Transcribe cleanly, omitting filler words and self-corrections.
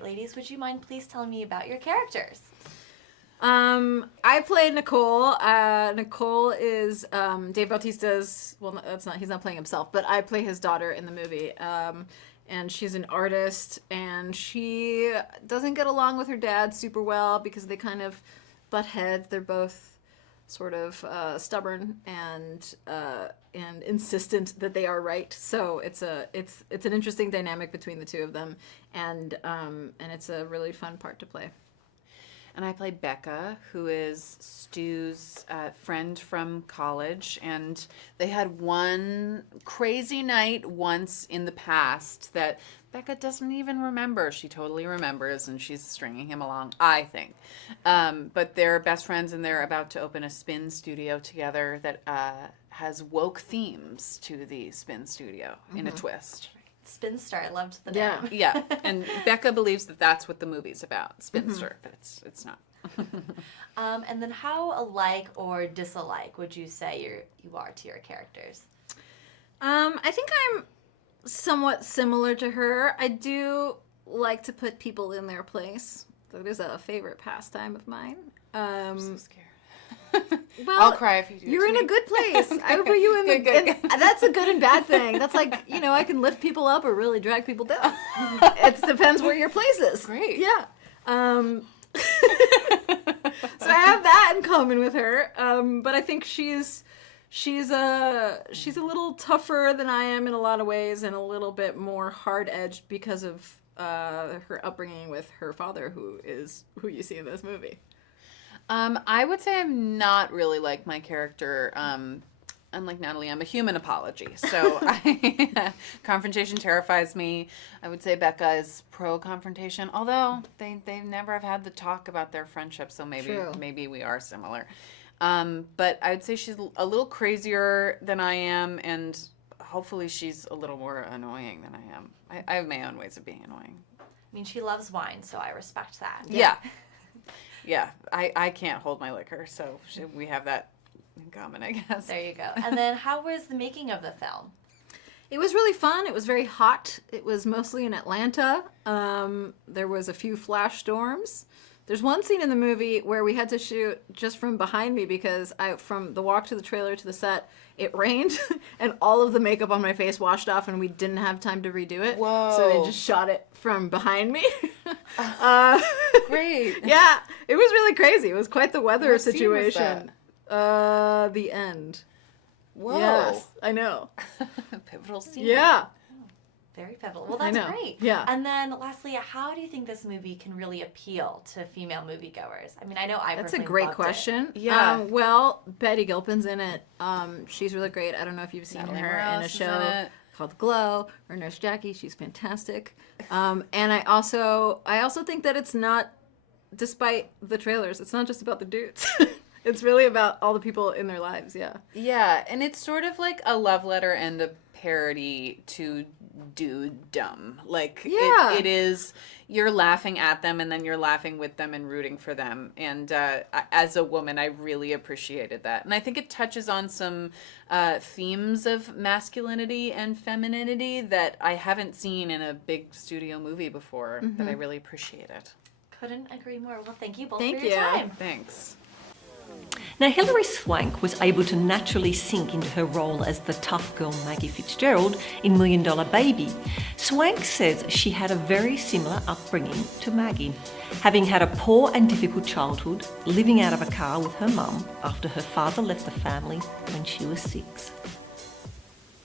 right, ladies, would you mind please telling me about your characters? I play Nicole. Nicole is Dave Bautista's. Well, that's not. He's not playing himself, but I play his daughter in the movie. And she's an artist, and she doesn't get along with her dad super well because they kind of butt heads. They're both sort of stubborn and insistent that they are right. So it's an interesting dynamic between the two of them, and it's a really fun part to play. And I play Becca, who is Stu's friend from college. And they had one crazy night once in the past that Becca doesn't even remember. She totally remembers, and she's stringing him along, I think. But they're best friends, and they're about to open a spin studio together that has woke themes to the spin studio in a twist. Spinster, I loved the name. Yeah, and Becca believes that that's what the movie's about, spinster, but it's not. And then how alike or disalike would you say you are to your characters? I think I'm somewhat similar to her. I do like to put people in their place. That is a favorite pastime of mine. I'm so scared. Well, I'll cry if you do. You're in a good place. I would put you in good. That's a good and bad thing. That's like, I can lift people up or really drag people down. It depends where your place is. Great. Yeah. So I have that in common with her. But I think she's a little tougher than I am in a lot of ways, and a little bit more hard-edged because of her upbringing with her father, who you see in this movie. I would say I'm not really like my character. Unlike Natalie, I'm a human apology. So confrontation terrifies me. I would say Becca is pro-confrontation, although they never have had the talk about their friendship, so maybe we are similar. But I would say she's a little crazier than I am, and hopefully she's a little more annoying than I am. I have my own ways of being annoying. I mean, she loves wine, so I respect that. Yeah. Yeah, I can't hold my liquor, so we have that in common, I guess. There you go. And then how was the making of the film? It was really fun. It was very hot. It was mostly in Atlanta. There was a few flash storms. There's one scene in the movie where we had to shoot just from behind me because from the walk to the trailer to the set, it rained and all of the makeup on my face washed off and we didn't have time to redo it. Whoa. So they just shot it from behind me. Great. Yeah, it was really crazy. It was quite the weather What situation. scene was The end. Whoa. Yes, I know. Pivotal scene. Yeah. Very pivotal. Well, that's great. Yeah. And then lastly, how do you think this movie can really appeal to female moviegoers? I mean, I know I That's a personally great loved question. it. Yeah. Well, Betty Gilpin's in it. She's really great. I don't know if you've seen Natalie her Morales in a is show in it. called Glow or Nurse Jackie. She's fantastic. And I also think that it's not, despite the trailers, it's not just about the dudes. It's really about all the people in their lives. Yeah. Yeah, and it's sort of like a love letter and a parody to dude-dumb. Like, Yeah. it is, you're laughing at them and then you're laughing with them and rooting for them. And as a woman, I really appreciated that. And I think it touches on some themes of masculinity and femininity that I haven't seen in a big studio movie before that I really appreciated. Couldn't agree more. Well, thank you both Thank for your you. time. Thanks. Now, Hilary Swank was able to naturally sink into her role as the tough girl Maggie Fitzgerald in $1 Million Baby. Swank says she had a very similar upbringing to Maggie, having had a poor and difficult childhood, living out of a car with her mum after her father left the family when she was 6.